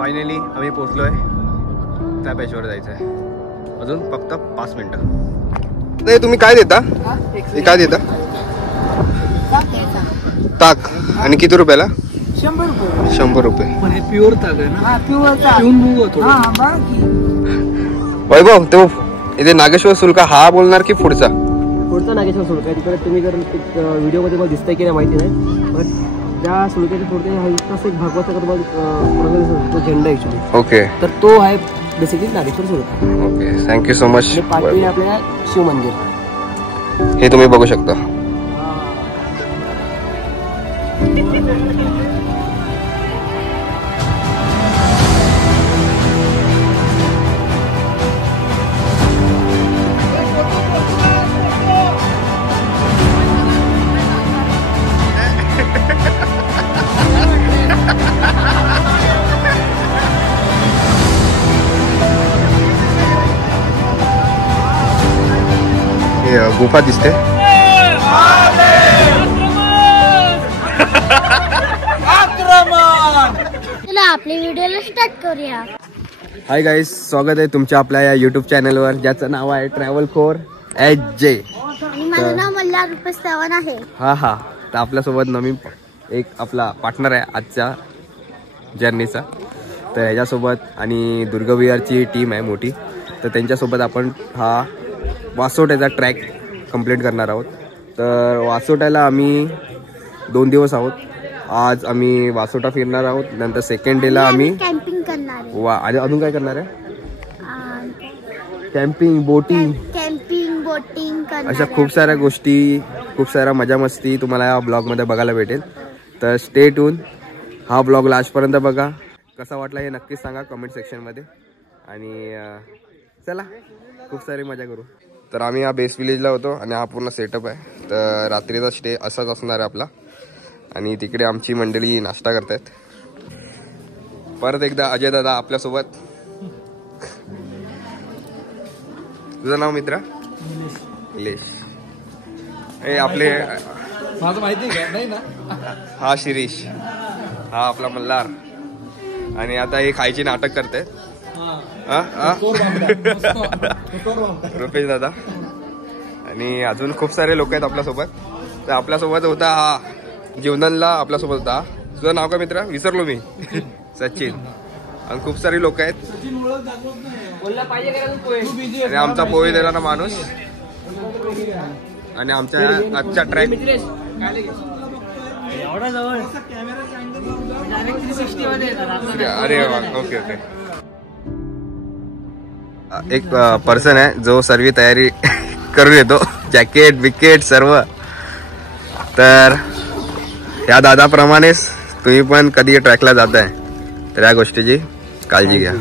Finally आम्ही पोहोचलोय. त्या बेचवर जायचं आहे. अजून फक्त 5 मिनिटं. तुम्ही काय देता? हे काय देता? ताक. आणि किती रुपयाला? 100 रुपये. 100 रुपये. पण हे प्युअर ताक आहे ना? प्युअर ताक. पिऊन बघू थोडं. वैभव तो इथे नागेश्वर सुलका हा बोलणार की पुढचा? पुढचा नागेश्वर सुलका आहे. तिकडे तुम्ही जर व्हिडिओ मध्ये मला दिसतंय की नाही माहिती नाही, पण त्या सुलक्याच्या पुढे एक भागवताचा तो झेंडा ऍक्च्युअली. ओके. तर तो आहे बेसिकली नागेश्वर सुलका. Okay, thank you so much. पाठी आपल्या शिव मंदिर हे तुम्ही बघू शकता. गुफा दिसते. चला आपली व्हिडिओला स्टार्ट करूया. हाय गाईज, स्वागत आहे तुमच्या आपल्या या युट्यूब चॅनलवर ज्याचं नाव आहे ट्रॅव्हल खोर HJ. माझं नाव मल्हार रुपेश चव्हाण आहे. हा तर आपल्यासोबत नवीन एक आपला पार्टनर आहे आजच्या जर्नीचा. तर ह्याच्यासोबत आणि दुर्गविहारची टीम आहे मोठी. तर त्यांच्यासोबत आपण हा वासोट्याचा ट्रॅक कंप्लीट करणार आहोत. तर वासोट्याला आम्ही 2 दिवस आहोत. आज आम्ही वासोटा फिरणार आहोत. नंतर सेकंड डेला आम्ही कॅम्पिंग करणार आहे. वा, आणि अजून काय करणार आहे? कॅम्पिंग, बोटिंग करणार. अशा खूप साऱ्या गोष्टी, खूप साऱ्या मजा मस्ती तुम्हाला या ब्लॉगमध्ये बघायला भेटेल. तर स्टे ट्यून. हा ब्लॉग लास्टपर्यंत बघा. कसा वाटला हे नक्कीच सांगा कमेंट सेक्शनमध्ये. आणि चला खूप सारी मजा करू. तर आम्ही या बेस विलेजला होतो आणि हा पूर्ण सेटअप आहे. तर रात्रीचा स्टे असाच असणार आहे आपला. आणि तिकडे आमची मंडळी नाश्ता करतायत. परत एकदा अजय दादा आपल्यासोबत. तुझं नाव मित्रा? निलेश. हे आपले माझं माहिती आहे नाही ना. हा शिरीष. हा आपला मल्हार. आणि आता हे खायची नाटक करतायत. रुपेश दादा. आणि अजून खूप सारे लोक आहेत आपल्यासोबत. तर आपल्यासोबत होता हा जीवनला आपल्यासोबत होता. तुझं नाव का मित्रा? विसरलो मी. सचिन. आणि खूप सारे लोक आहेत. आणि आमचा पोहे देणारा माणूस. आणि आमच्या आजच्या ट्रॅक अरे ओके ओके. एक पर्सन आहे जो सर्व तयारी करून येतो. जॅकेट विकेट सर्व. तर या दादाप्रमाणेच तुम्ही पण कधी ट्रॅकला जाताय तर या गोष्टीची काळजी घ्या.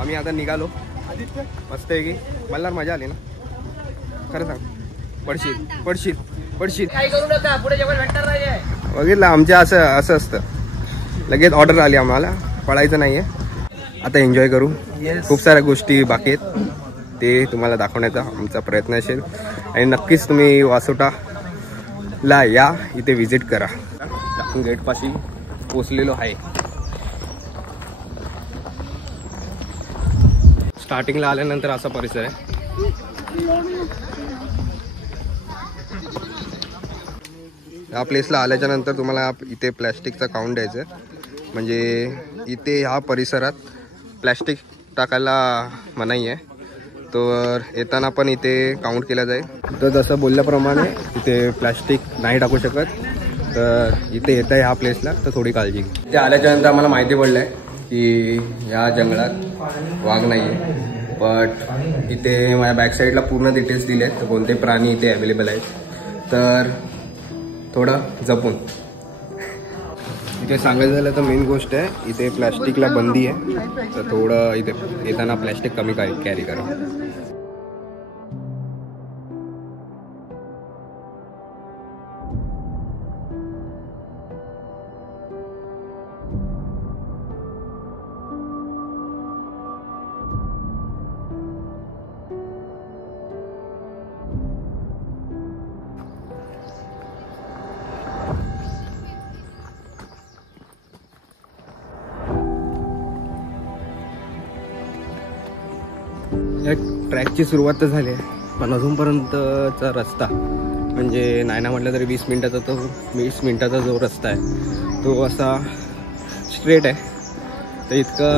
आम्ही आता निघालो. मस्त आहे की मला मजा आली ना. खरं सांग. पडशील पडशील पडशील. बघितलं आमच्या असं असतं. लगेच ऑर्डर आली आम्हाला. पडायचं नाहीये. आता एन्जॉय करू. खूप साऱ्या गोष्टी बाकी आहेत ते तुम्हाला दाखवण्याचा आमचा प्रयत्न असेल. आणि नक्कीच तुम्ही वासोटाला या, इथे व्हिजिट करा. आपण गेटपाशी पोचलेलो आहे. स्टार्टिंगला आल्यानंतर असा परिसर आहे. या प्लेसला आल्याच्या नंतर तुम्हाला इथे प्लॅस्टिकचा काउंट द्यायचं आहे. म्हणजे इथे ह्या परिसरात प्लॅस्टिक टाकायला मनाई आहे. तर येताना पण इथे काउंट केला जाईल. तर जसं बोलल्याप्रमाणे इथे प्लॅस्टिक नाही टाकू शकत. तर इथे येत आहे ह्या प्लेसला तर थोडी काळजी घ्या. इथे आल्याच्यानंतर आम्हाला माहिती पडलं आहे की या जंगलात वाघ नाही आहे. बट इथे माझ्या बॅकसाईडला पूर्ण डिटेल्स दिले आहेत तर कोणते प्राणी इथे अवेलेबल आहेत. तर थोडं जपून. इथे सांगायचं झालं तर मेन गोष्ट आहे इथे प्लॅस्टिकला बंदी आहे. तर थोडं इथे येताना प्लॅस्टिक कमी कॅरी करा. या ट्रॅकची सुरुवात तर झाली आहे पण अजूनपर्यंतचा रस्ता म्हणजे नाही ना म्हटलं तरी 20 मिनिटाचा जो रस्ता आहे तो असा स्ट्रेट आहे. तर इतका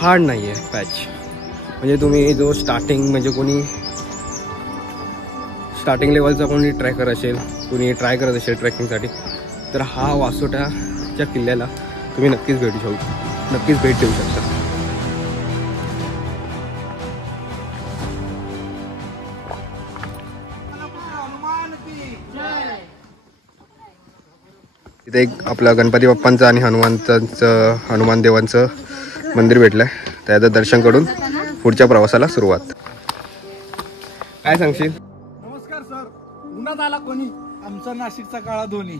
हार्ड नाही आहे पॅच. म्हणजे तुम्ही जो म्हणजे कोणी स्टार्टिंग लेवलचा कोणी ट्रॅकर असेल कोणी ट्राय करत असेल ट्रेकिंगसाठी तर हा वासोटाच्या किल्ल्याला तुम्ही नक्कीच भेट देऊ शकता. इथे एक आपलं गणपती बाप्पांचं आणि हनुमान देवांचं मंदिर भेटलंय. त्याचं दर्शन करून पुढच्या प्रवासाला सुरुवात. काय सांगशील? नमस्कार सर. उन्हात आला कोणी? आमचा नाशिकचा काळा धोनी.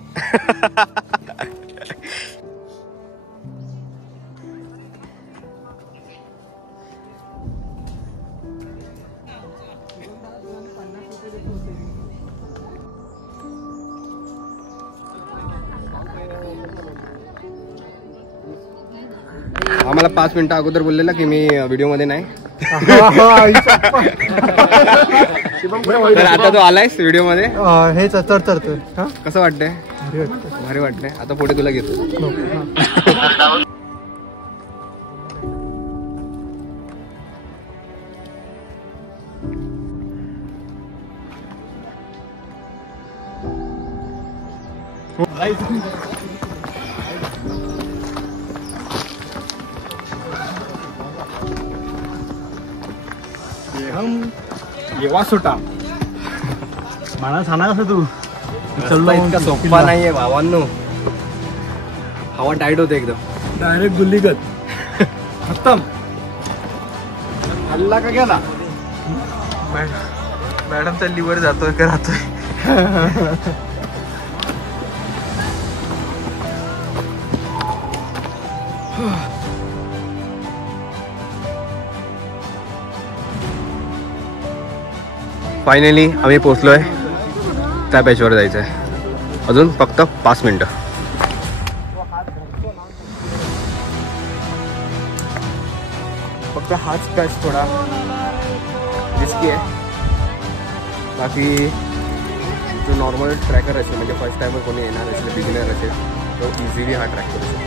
आम्हाला 5 मिनिटं अगोदर बोललेला की मी व्हिडिओमध्ये नाही. तर आता तो आलायस व्हिडिओमध्ये. हे चढतोय. कसं वाटतंय? भारी वाटतंय. आता पुढे तुला घेतो. वासोटा मला सांगा कसं तू इतका सोपा नाहीये भावांनो. हवा टाईट होते एकदम. डायरेक्ट गुल्लीगत खतम. हल्ला का गेला? मॅडमचा लिव्हर जातोय का राहतोय? फायनली आम्ही पोहोचलोय. त्या पॅचवर जायचं आहे. अजून फक्त 5 मिनिटं. फक्त हाच पॅच थोडा रिस्की आहे. बाकी जो नॉर्मल ट्रॅकर असेल म्हणजे फर्स्ट टाइमर कोणी येणार असेल बिगिनर असेल तो इझिली हा ट्रॅक करू शकतो.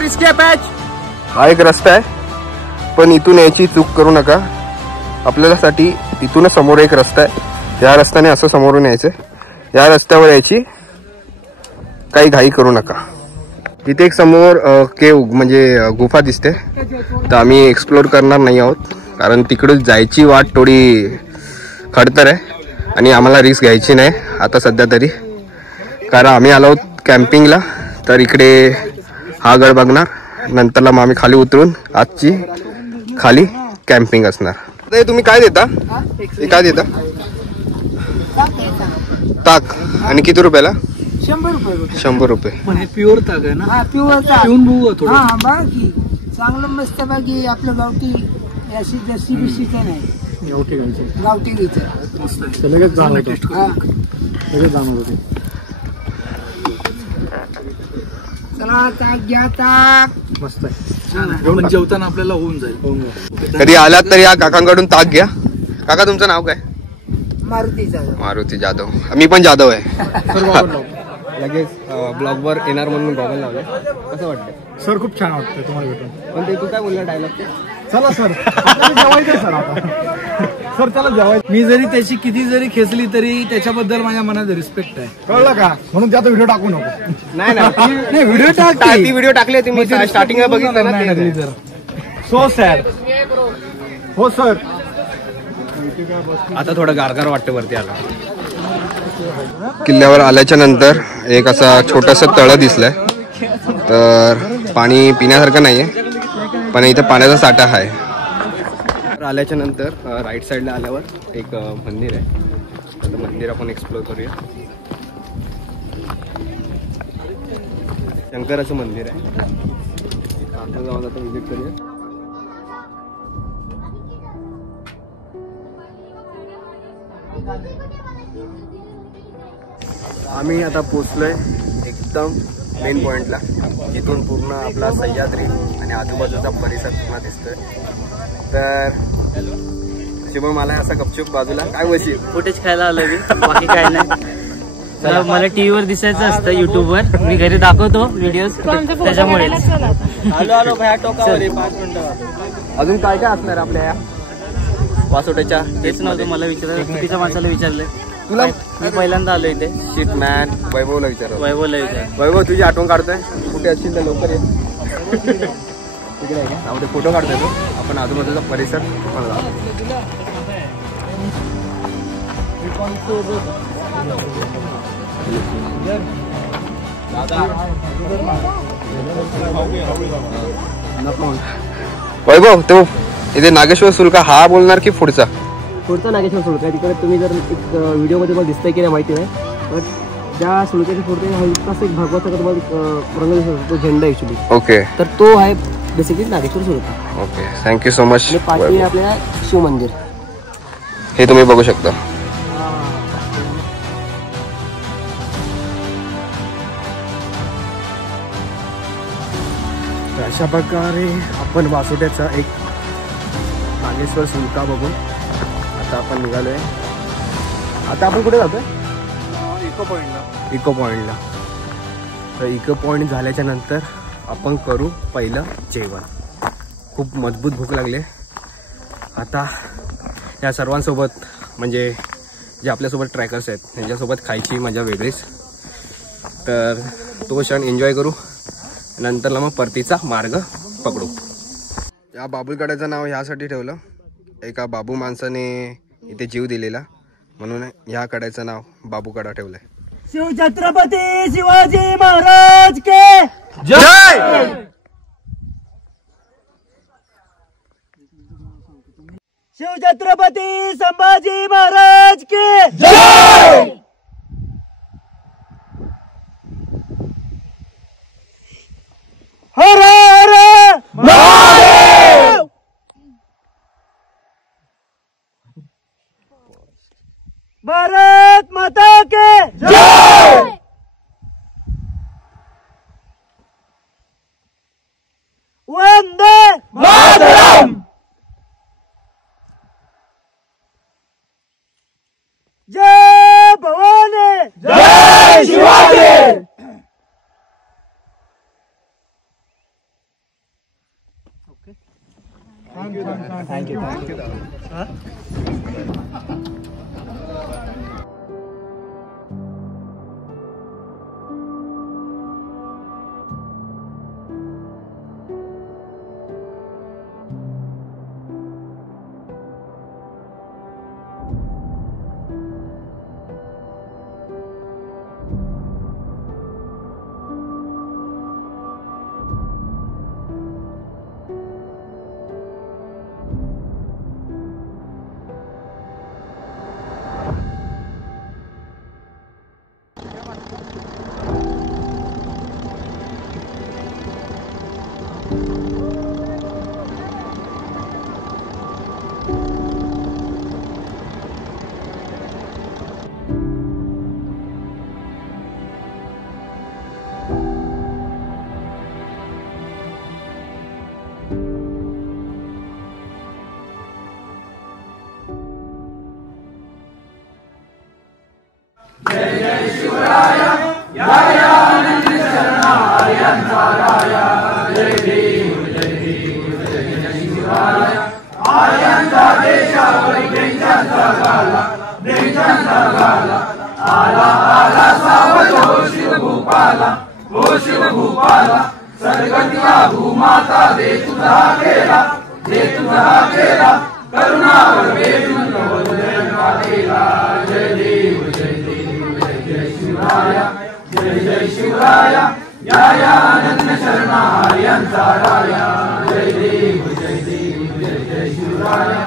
Risky patch. हा एक रस्ता आहे पण इथून यायची चूक करू नका. आपल्यासाठी इथूनच समोर एक रस्ता आहे. या रस्त्याने असं समोरून यायचं. या रस्त्यावर यायची काही घाई करू नका. इथे एक समोर केव म्हणजे गुफा दिसते. तर आम्ही एक्सप्लोर करणार नाही आहोत कारण तिकडून जायची वाट थोडी खडतर आहे आणि आम्हाला रिस्क घ्यायची नाही आता सध्या तरी. कारण आम्ही आलो आहोत कॅम्पिंगला. तर इकडे हा गड बघणार. नंतरला मग आम्ही खाली उतरून आजची खाली कॅम्पिंग असणार. आता तुम्ही काय देता? हे काय देता? ताक. आणि किती रुपयाला? 100 रुपये. 100 रुपये. पण हे प्युअर ताक आहे ना? हा प्युअर ताक. पिऊन बघू थोडं. हा बाकी चांगलं मस्त बाकी आपलं गावठी अशी जशी बिशीचं नाही. गावठी घ्यायचं. मस्त आहे. लगेच जाणवत होते. चला ताक घ्या ताक. मस्त आहे. जेवताना आपल्याला होऊन जाईल. कधी आलात तर या काकांकडून ताक घ्या. काका तुमचं नाव काय? मारुती जाधव. मी पण जाधव आहे. लगेच ब्लॉगवर येणार म्हणून गॉगल लावले. कसं वाटतं सर? खूप छान वाटतं तुम्हाला भेटून. पण ते तू काय बोलला डायलॉग ते? चला सर जेवायचं सर. आता सर त्याला जेवायचं. मी जरी त्याची किती जरी खेचली तरी त्याच्याबद्दल माझ्या मनात रिस्पेक्ट आहे. कळलं का? म्हणून त्यात व्हिडिओ टाकू नको. नाही व्हिडिओ ती व्हिडिओ टाकली होती मी स्टार्टिंगला बघितलं ना. So sad. हो सर. आता थोडं गारगार वाटतं वरती आला. किल्ल्यावर आल्याच्या नंतर एक असा छोटासा तळ दिसलाय. तर पाणी पिण्यासारखं नाहीये, पण इथे पाण्याचा साठा आहे. आल्याच्या नंतर राईट साईडला आल्यावर एक मंदिर आहे. आता मंदिर आपण एक्सप्लोर करूया. शंकराचं मंदिर आहे. आपण जाऊन आता विजिट करूया. आम्ही आता पोचलोय एकदम मेन पॉइंटला. इथून पूर्ण आपला सह्याद्री आणि आजूबाजूचा परिसर पूर्ण दिसतोय. तर शुभम मला असा गपचूप बाजूला काय बशी फुटेज खायला आलोय मी, बाकी काय नाही. मला टीव्हीवर दिसायचं असतं, युट्यूबवर. मी घरी दाखवतो व्हिडिओ, त्याच्यामुळे. अजून काय काय असणार आपल्या या वासोट्याच्या? तेच नव्हतं मला विचारायचं. कितीच्या माणसाला विचारलंय तुला? मी पहिल्यांदा आलो इथे. Shit man. वैभवला विचार. वैभवला विचार. वैभव तुझी आठवण काढतोय. कुठे असशील तर लवकर ये. तिकडे आहे का? आपण फोटो काढतोय तो. आपण आजूबाजूचा परिसर वैभव तो इथे नागेश्वर सुलका हा बोलणार की पुढचा नागेश्वर सुलका. तिकडे तुम्ही जर एक व्हिडिओमध्ये मला दिसतंय की नाही माहिती नाही, पण ज्या सुलक्याच्या पुढे एक भगवाचा का तुम्हाला तो झेंडा ऍक्च्युली. ओके. तर तो आहे बेसिकली नागेश्वर सुलका. Okay, thank you so much. पाठी आपल्या शिव मंदिर हे तुम्ही बघू शकता. अशा प्रकारे आपण वासोट्याचा एक नागेश्वर सुलका बघून आता आपण निघालोय. आता आपण कुठे जातोय? इको पॉइंटला. तर इको पॉइंट झाल्याच्या नंतर आपण करू पहिलं जेवण. खूप मजबूत भूक लागले. आता या सर्वांसोबत म्हणजे जे आपल्यासोबत ट्रॅकर्स आहेत त्यांच्यासोबत खायची मजा वेगळीच. तर तो क्षण एन्जॉय करू. नंतरला मग परतीचा मार्ग पकडू. या बाबुलकड्याचं नाव ह्यासाठी ठेवलं, एका बाबू माणसाने इथे जीव दिलेला म्हणून ह्या कड्याचं नाव बाबूकडा ठेवलंय. शिवछत्रपती शिवाजी महाराज के जय. शिवछत्रपती संभाजी महाराज के जय. हर हर महादेव. भारत माता के जय. वंदे मातरम. जय भवानी. जय शिवाजी. Thank you. भूपाला हो शिव भूपाला सद्गतीला भूमाता दे तुझा केला करुणावर वेधून नवोदयका केला जय देव जय शिवराया जय शिवराया या अनन्य शरणार्यांचा राया जय देव जय शिवराया